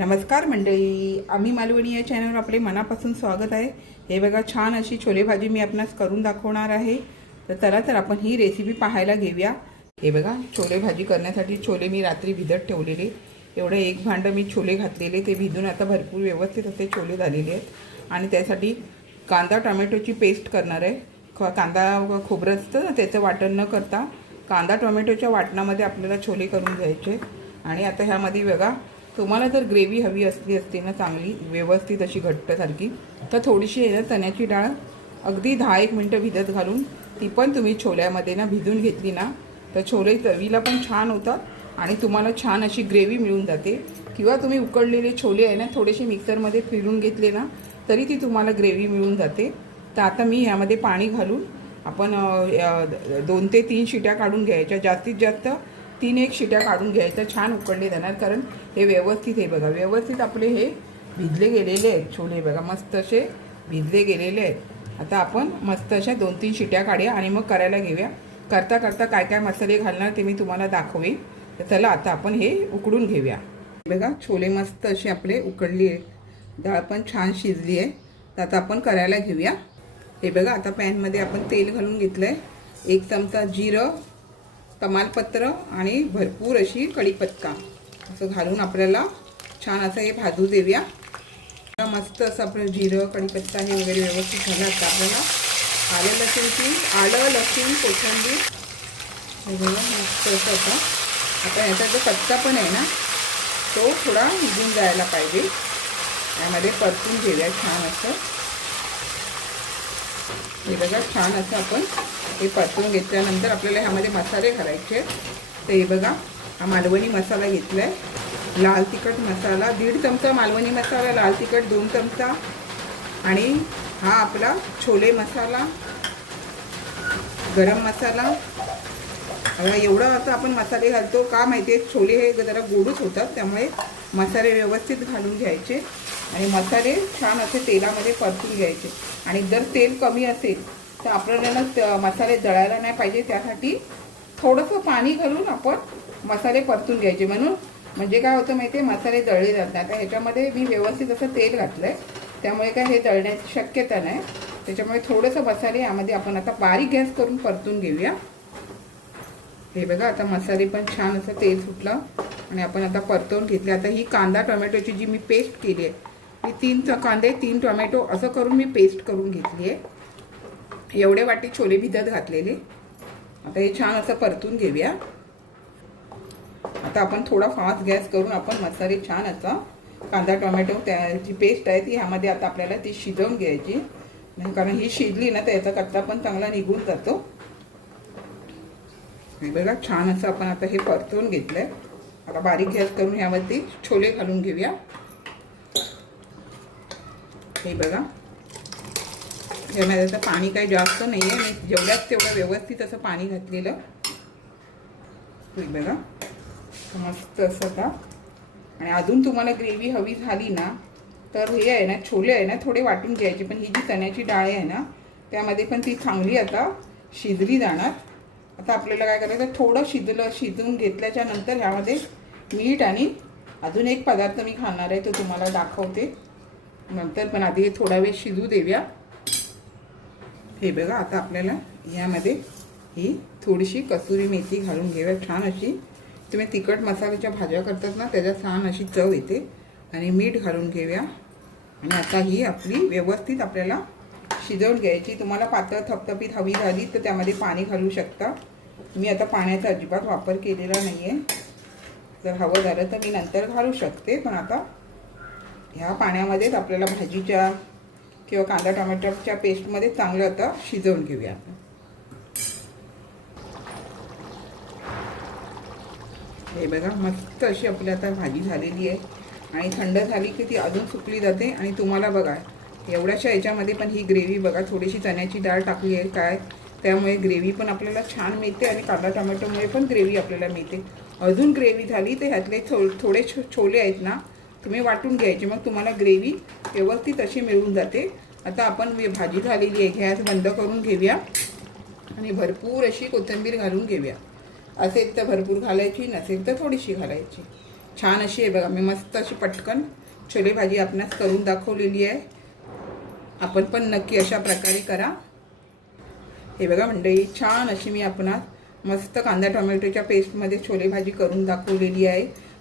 नमस्कार मंडळी आम्ही मालवणी या चॅनलवर आपले मनापासून स्वागत आहे. हे बघा छान अशी छोले भाजी मी आपणास करून दाखवणार आहे. तर चला तर आपण ही रेसिपी पाहायला घेऊया. हे बघा छोले भाजी करण्यासाठी छोले मी रात्री भिजत ठेवलेले. एवढं एक भांडं मी छोले घातलेले ते भिजून आता भरपूर व्यवस्थित असे छोले झालेले आहेत. आणि त्यासाठी कांदा टोमॅटोची पेस्ट करणार आहे. ख- कांदा खोबरं असतं ना त्याचं वाटण न करता कांदा टोमॅटोच्या वाटणामध्ये आपल्याला छोले करून घ्यायचे. आणि आता ह्यामध्ये बघा तुम्हाला जर ग्रेव्ही हवी असली असते ना चांगली व्यवस्थित अशी घट्टसारखी तर थोडीशी आहे ना चण्याची डाळ अगदी दहा एक मिनटं भिजत घालून ती पण तुम्ही छोल्यामध्ये ना भिजून घेतली ना तर छोले चवीला पण छान होतात आणि तुम्हाला छान अशी ग्रेव्ही मिळून जाते. किंवा तुम्ही उकडलेले छोले आहे ना थोडेसे मिक्सरमध्ये फिरून घेतले ना तरी ती तुम्हाला ग्रेव्ही मिळून जाते. तर आता मी ह्यामध्ये पाणी घालून आपण दोन ते तीन शिट्या काढून घ्यायच्या. जास्तीत जास्त तीन एक शिट्या काढून घ्यायच्या छान उकडले जाणार कारण हे व्यवस्थित हे बघा. व्यवस्थित आपले हे भिजले गेलेले आहेत. छोले बघा मस्त असे भिजले गेलेले आहेत. आता आपण मस्त अशा दोन तीन शिट्या काढूया आणि मग करायला घेऊया. करता करता काय काय मसाले घालणार ते मी तुम्हाला दाखवेन. तर चला आता आपण हे उकडून घेऊया. बघा छोले मस्त असे आपले उकडली आहेत. डाळ पण छान शिजली आहे. तर आता आपण करायला घेऊया. हे बघा आता पॅनमध्ये आपण तेल घालून घेतलं आहे एक चमचा जिरं तमालपत्र आणि भरपूर अशी कढीपत्ता. असं घालून आपल्याला छान असं हे भाजू देऊया. मस्त असं आपलं जिरं कढीपत्ता हे वगैरे व्यवस्थित झालं. आता आपल्याला आलं लसूणची आलं लसूण कोथंबीर वगैरे मस्त असं आता. आता याचा जो कच्चा पण आहे ना तो थोडा निघून जायला पाहिजे. त्यामध्ये परतून घेऊया छान असं. हे बघा छान असं आपण हे परतून घेतल्यानंतर आपल्याला ह्यामध्ये मसाले घालायचे तर हे बघा हा मालवणी मसाला घेतला आहे लाल तिखट मसाला दीड चमचा मालवणी मसाला लाल तिखट दोन चमचा. आणि हा आपला छोले मसाला गरम मसाला. एवढा एवढं आता आपण मसाले घालतो. का माहिती आहे छोले हे जरा गोडच होतात त्यामुळे मसाले व्यवस्थित घालून घ्यायचे. आणि मसाले छान असे तेलामध्ये परतून घ्यायचे. आणि जर तेल कमी असेल तर आपल्याला मसाले जळायला नाही पाहिजे त्यासाठी थोडंसं पाणी घालून आपण मसाले परतून घ्यायचे. म्हणून म्हणजे काय होतं माहिती आहे मसाले जळले जात नाही आता ह्याच्यामध्ये मी व्यवस्थित असं तेल घातलं आहे त्यामुळे काय हे जळण्याची शक्यता नाही. त्याच्यामुळे थोडंसं मसाले यामध्ये आपण आता बारीक गॅस करून परतून घेऊया. हे बघा आता मसाले पण छान असं तेल सुटलं आणि आपण आता परतवून घेतले. आता ही कांदा टोमॅटोची जी मी पेस्ट केली आहे ती तीन कांदे तीन टोमॅटो असं करून मी पेस्ट करून घेतली आहे. एवढे वाटी छोले भिजत घातलेले. आता हे छान असं परतून घेऊया. आता आपण थोडा फास्ट गॅस करून आपण मसाले छान असा कांदा टोमॅटो त्याची पेस्ट आहे ती ह्यामध्ये आता आपल्याला ती शिजवून घ्यायची. कारण ही शिजली ना तर याचा पण चांगला निघून जातो. हे बघा छान असं आपण आता हे परतवून घेतलंय. आता बारीक गॅस करून ह्यावरती छोले घालून घेऊया. हे बघा. ह्यामध्ये आता पाणी काही जास्त नाही आहे मी जेवढ्यात तेवढं व्यवस्थित असं पाणी घातलेलं. बघा. मस्त असं आता. आणि अजून तुम्हाला ग्रेव्ही हवी झाली ना तर हे आहे ना छोले आहे ना थोडे वाटून घ्यायचे. पण ही जी चण्याची डाळ आहे ना त्यामध्ये पण ती चांगली आता शिजली जाणार. आता आपल्याला काय करायचं थोडं शिजलं शिजून घेतल्याच्या नंतर ह्यामध्ये मीठ आणि अजून एक पदार्थ मी खाणार आहे तो तुम्हाला दाखवते. नंतर पण आधी थोडा वेळ शिजू देऊया. हे बघा आता आपल्याला यामध्ये ही थोडीशी कसुरी मेथी घालून घेऊया. छान अशी तुम्ही तिखट मसाल्याच्या भाज्या करतात ना त्याच्यात छान अशी चव येते. आणि मीठ घालून घेऊया. आणि आता ही आपली व्यवस्थित आपल्याला शिजवून घ्यायची. तुम्हाला पातळ थपथपीत हवी झाली तर त्यामध्ये पाणी घालू शकता. मी आता पाण्याचा अजिबात वापर केलेला नाही आहे जर हवं झालं तर मी नंतर घालू शकते. पण आता ह्या पाण्यामध्येच आपल्याला भाजीच्या किंवा कांदा टोमॅटोच्या पेस्टमध्ये चांगलं आता शिजवून घेऊया आपण. हे बघा मस्त अशी आपली आता भाजी झालेली आहे. आणि थंड झाली की ती अजून सुकली जाते. आणि तुम्हाला बघा एवढ्याशा याच्यामध्ये पण ही ग्रेव्ही बघा थोडीशी चण्याची डाळ टाकली आहे काय? त्यामुळे ग्रेव्ही पण आपल्याला छान मिळते आणि कांदा टोमॅटोमुळे पण ग्रेव्ही आपल्याला मिळते. अजून ग्रेव्ही झाली तर ह्यातले थो थोडे छो छोले आहेत ना तुम्ही वाटून घ्यायची मग तुम्हाला ग्रेव्ही व्यवस्थित अशी मिळून जाते. आता आपण भाजी झालेली आहे गॅस बंद करून घेऊया. आणि भरपूर अशी कोथिंबीर घालून घेऊया. असेल तर भरपूर घालायची नसेल तर थोडीशी घालायची. छान अशी आहे बघा मी मस्त अशी पटकन छोले भाजी आपणास करून दाखवलेली आहे. आपण पण नक्की अशा प्रकारे करा. हे बघा मंडळी छान अशी मी आपणास मस्त कांदा टोमॅटोच्या पेस्टमध्ये छोले भाजी करून दाखवलेली आहे.